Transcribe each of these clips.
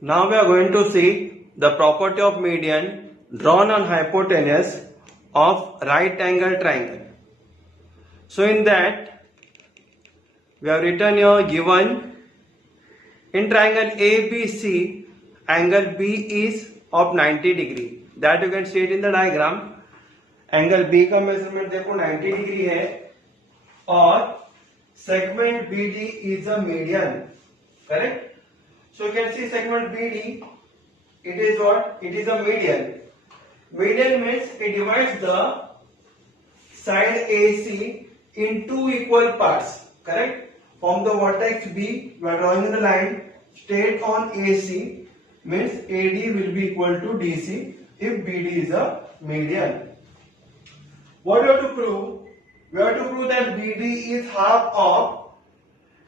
Now we are going to see the property of median drawn on hypotenuse of right angle triangle. So in that we have written here given in triangle ABC angle B is of 90 degree. That you can see it in the diagram. Angle B का measurement देखो 90 degree है और segment BD is a median. Correct? So you can see segment BD, it is what? It is a median. Median means it divides the side AC in two equal parts. Correct? From the vertex B, we are drawing the line straight on AC means AD will be equal to DC if BD is a median. What we have to prove? We have to prove that BD is half of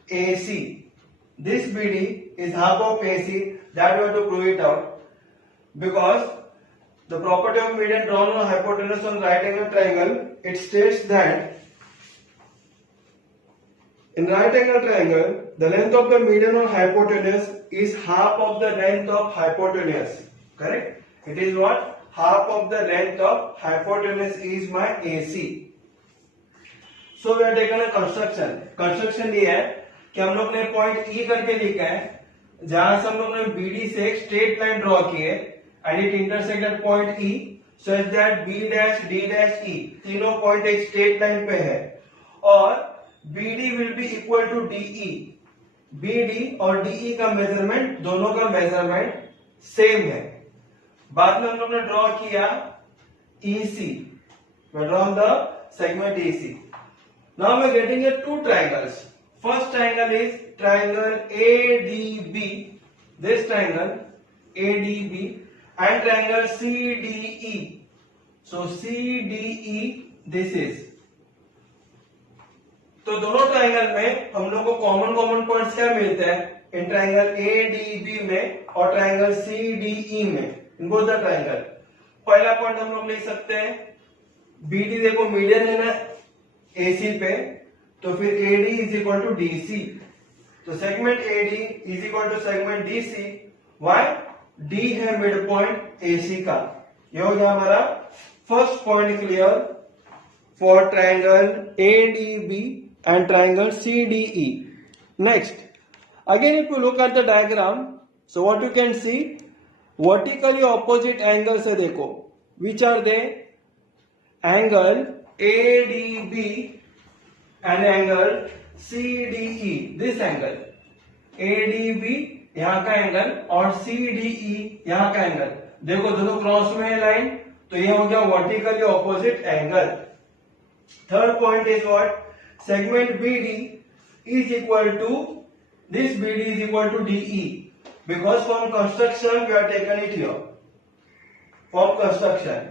AC. This BD is half of AC, that we have to prove it out because the property of median drawn on hypotenuse on right angle triangle, it states that in right angle triangle the length of the median on hypotenuse is half of the length of hypotenuse. Correct? It is what? Half of the length of hypotenuse is my AC. So we are taking a construction ये है कि हम लोग ने point E करके लिखा है जहां से हम लोग ने BD से एक स्ट्रेट लाइन ड्रॉ की है and it intersected point E such that B dash D dash E तीनों पॉइंट एक स्ट्रेट लाइन पे है और BD will be equal to DE. BD और DE का मेजरमेंट दोनों का मेजरमेंट सेम है. बाद में हम लोग ने ड्रॉ किया EC. We drawn the segment EC. Now we are getting here two triangles. First triangle is triangle ADB, this triangle ADB and triangle CDE. So CDE this is. तो दोनों triangle में हम लोग को कॉमन पॉइंट्स क्या मिलते हैं in triangle ADB में और ट्राइंगल CDE में इन बोथ द ट्राइंगल. पहला पॉइंट हम लोग लिख सकते हैं BD देखो मीडियन है ना AC पे तो फिर AD is equal to DC. तो segment AD is equal to segment DC. Why? D है मिड पॉइंट AC का. ये हो गया हमारा first point clear for triangle ADB and triangle CDE. Next, again if you look at the diagram, so what you can see, vertically opposite angles है देखो, which are they? Angle ADB and angle CDE. This angle ADB यहाँ का angle और CDE यहाँ का angle देखो दोनों cross में है लाइन तो ये हो गया vertically opposite angle. Third point is what? Segment BD is equal to this BD is equal to DE because from construction we are taken it here from construction.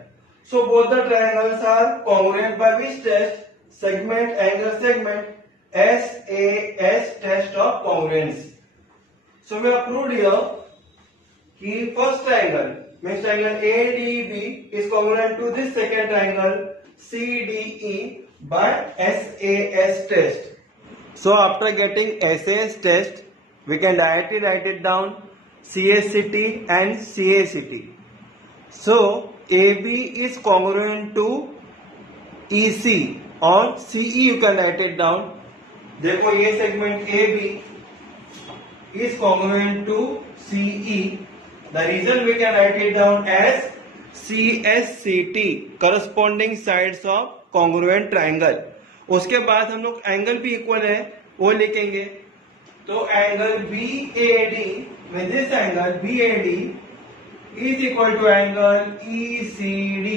So both the triangles are congruent by which test? Segment angle segment SAS test of congruence. So we have proved here कि first triangle means triangle ADB is congruent to this second triangle CDE by SAS test. So after getting SAS test, we can directly write it down CSCT and CACT. So AB is congruent to EC or CE you can write it down. देखो ये segment AB is congruent to CE. The reason we can write it down as CSCT, corresponding sides of congruent triangle. उसके बाद हम लोग angle भी equal है वो लिखेंगे तो angle BAD with this angle BAD is equal to angle ECD.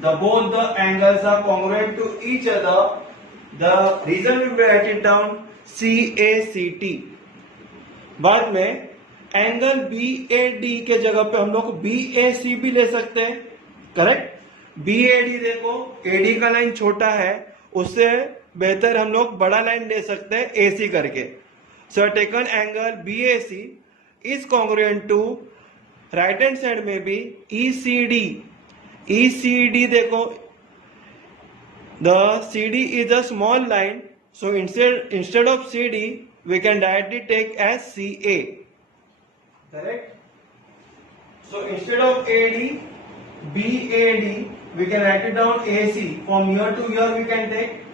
The both the angles are congruent to each other. The reason we write it down CACT. बाद में एंगल BAD के जगह पे हम लोग BAC भी ले सकते हैं. करेक्ट? BAD देखो AD का लाइन छोटा है उससे बेहतर हम लोग बड़ा लाइन ले सकते हैं AC करके. So taken angle BAC is congruent to right hand side में भी ECD. ECD देखो the CD is a small line So instead of CD, we can directly take as CA. correct? So instead of AD, BAD, we can write it down AC. From here to here we can take,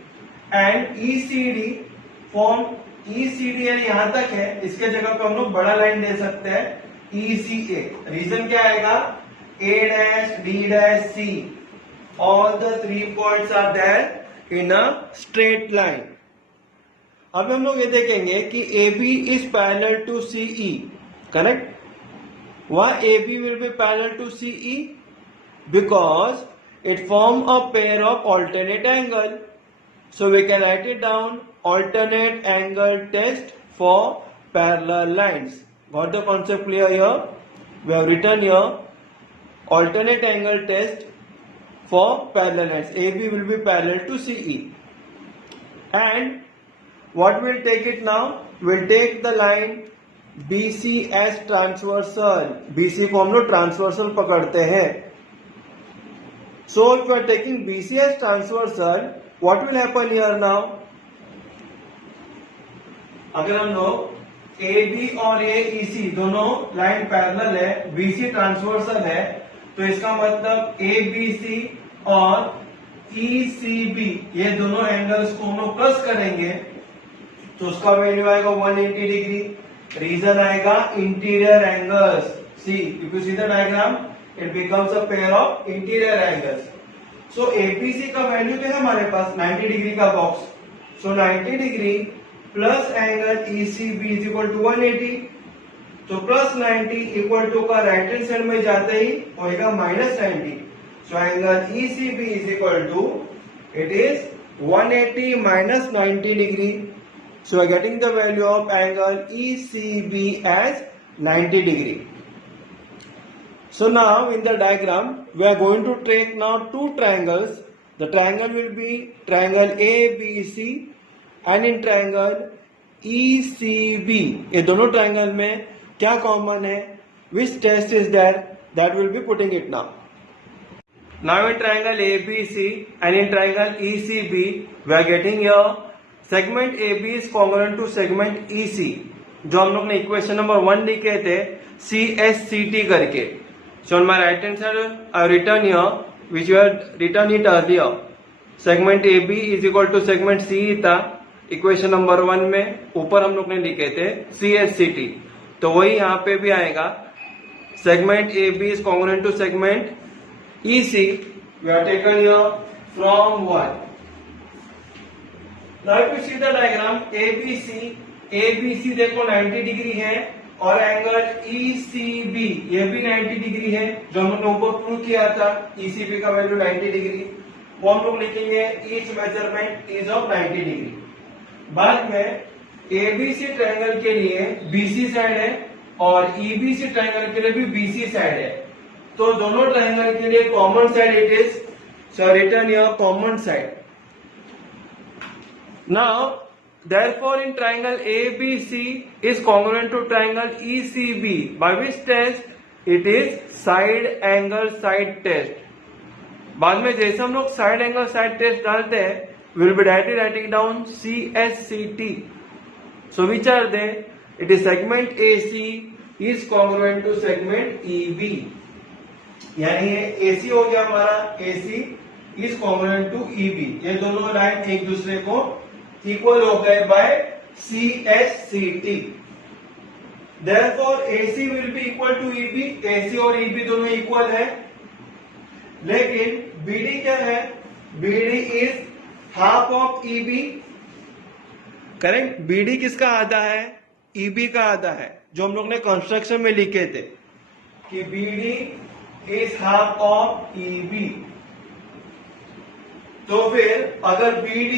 and ECD, from ECD यानी यहां तक है, इसके जगह पे हम लोग बड़ा लाइन दे सकते हैं ECA. रीजन क्या आएगा? A dash, D dash, C. All the 3 points are there in a straight line. अब हम लोग ये देखेंगे कि AB is parallel to CE, correct? Why AB will be parallel to CE? Because it forms a pair of alternate angle. So we can write it down, alternate angle test for parallel lines. Got the concept clear here? We have written here, alternate angle test for parallel lines. AB will be parallel to CE. And what we'll take it now? We'll take the line BC as transversal. BC को हम लोग transversal पकड़ते हैं. So if we are taking BC as transversal, what will happen here now? अगर हम लोग AB और AEC दोनों लाइन पैरेलल है, BC ट्रांसवर्सल है, तो इसका मतलब ABC और ECB ये दोनों एंगल्स को हम लोग प्लस करेंगे तो उसका वैल्यू आएगा 180 डिग्री. रीजन आएगा interior angles. See if you see the diagram, it becomes a pair of interior angles. So ABC का वैल्यू क्या है हमारे पास? 90 डिग्री का box. So 90 degree plus angle ECB is equal to 180. तो plus 90 equal to का right hand side में जाते ही होएगा minus 90. So angle ECB is equal to, it is 180 minus 90 degree. So we are getting the value of angle ECB as 90 degree. So now in the diagram we are going to take now two triangles. The triangle will be triangle ABC, and in triangle ECB ये दोनों triangle में क्या common है? Which test is there? That will be putting it now. Now in triangle ABC and in triangle ECB we are getting here segment AB is congruent to segment EC, जो हम लोग ने equation number 1 लिखे थे CSCT करके. So on my right hand side I have written here, which you had written it earlier, segment AB is equal to segment CE था equation number 1 में. ऊपर हम लोग ने लिखे थे CSCT, तो वही यहाँ पे भी आएगा. segment AB is congruent to segment EC. We are taken here from 1. Now if you see the diagram ABC देखो 90 डिग्री है और एंगल ECB ये भी 90 डिग्री है, जो हम लोग ऊपर प्रूव किया था. ECB का वैल्यू 90 डिग्री, वो हम लोग लिखेंगे each measurement is of 90 degree. बाद में ABC ट्रायंगल के लिए BC साइड है और EBC ट्रायंगल के लिए भी BC साइड है. तो दोनों ट्रायंगल के लिए common side it is written here common side. Now, therefore, in triangle ABC is congruent to triangle ECB, by which test? It is side angle side test. बाद में जैसे हम लोग साइड एंगल साइड टेस्ट डालते हैं, we'll be directly writing down CSCT. So which are they? It is segment AC is congruent to segment EB. यानी ये AC हो गया हमारा, AC is congruent to EB. ये दोनों लाइन एक दूसरे को इक्वल हो गए bye CSCT. Therefore AC will be equal to EB. AC और EB दोनों इक्वल है, लेकिन BD क्या है? BD is half of EB. Correct. BD किसका आधा है? EB का आधा है, जो हम लोग ने कंस्ट्रक्शन में लिखे थे कि BD is half of EB. तो फिर अगर BD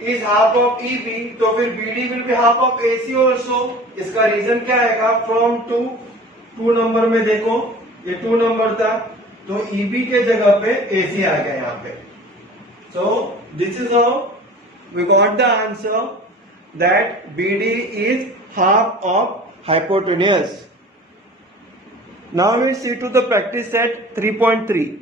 is half of EB, तो फिर BD will be half of AC also. इसका रीजन क्या आएगा? फ्रॉम 2 नंबर में देखो, ये 2 नंबर था, तो EB के जगह पे AC आ गया यहाँ पे. So this is how we got the answer that BD is half of hypotenuse. Now we see to the practice set 3.3.